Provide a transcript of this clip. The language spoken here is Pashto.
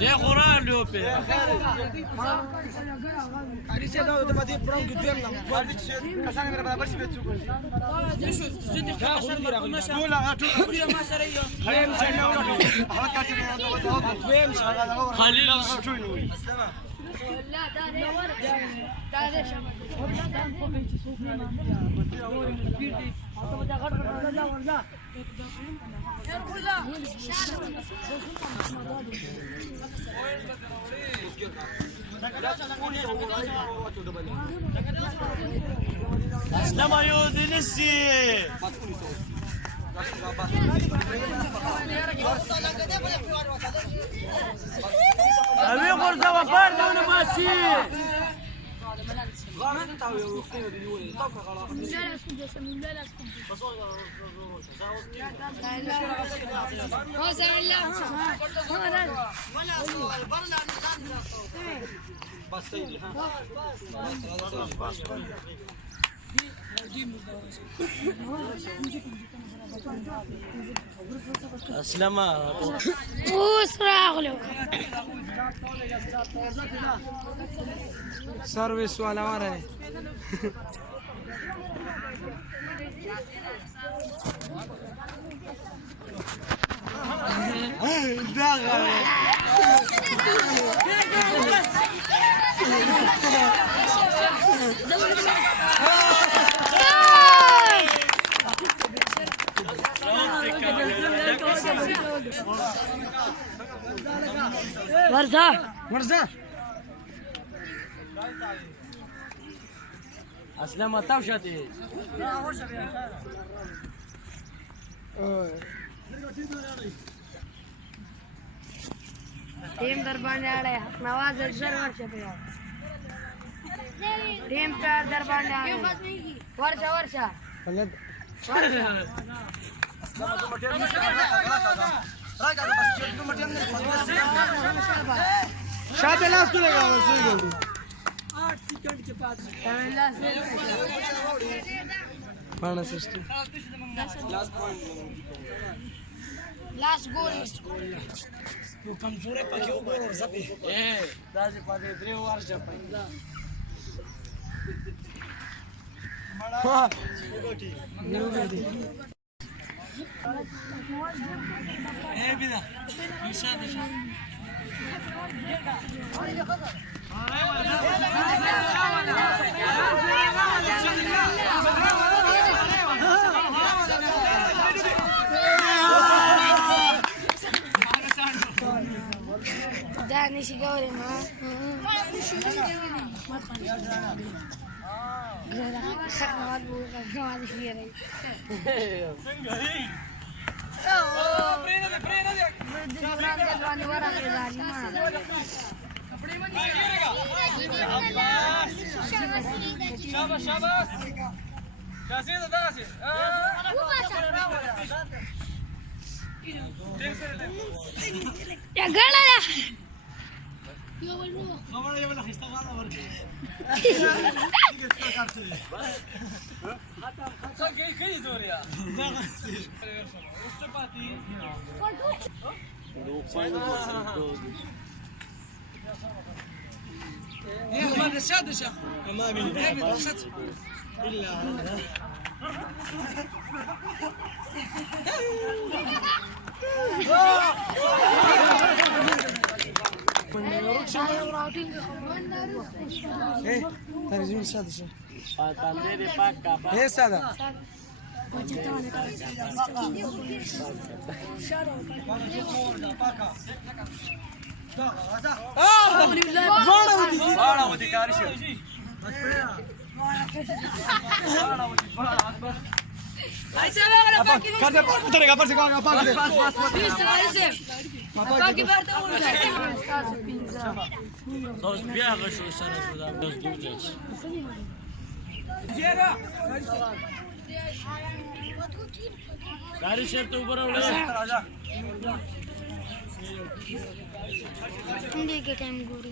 يا قران لوبي خليل اسلام يودنسي ابي غرزه وفار دون ماشي اسلم सर्विस वाला आ रहा है वर्षा वर्षा اسلم طوشتي टीम दरबार आड़े नवाज अजहर वर्षा पे टीम पे दरबार आड़े वर्षा वर्षा शादी लास्ट लेगा लास्ट गोल तू कमजोर है पाके ऊपर और सभी ए दादी पाके द्रे वर्ष पे हां ए बिदा इंशाल्लाह Dani sigawin mo. Saknawad bukas nawad hiri. شاباش شاباش جاهزين داسي Ya gana ya. خبر يا ولا خيستا غالا ورك كي زوريا يا اخوان السادس يا امامي الا ايه ترجمة سادسة ايه سادة Dos viajes şu sana şuradan biraz duracağız. गाड़ी से तो ऊपर उड़े Hindi ke time guru.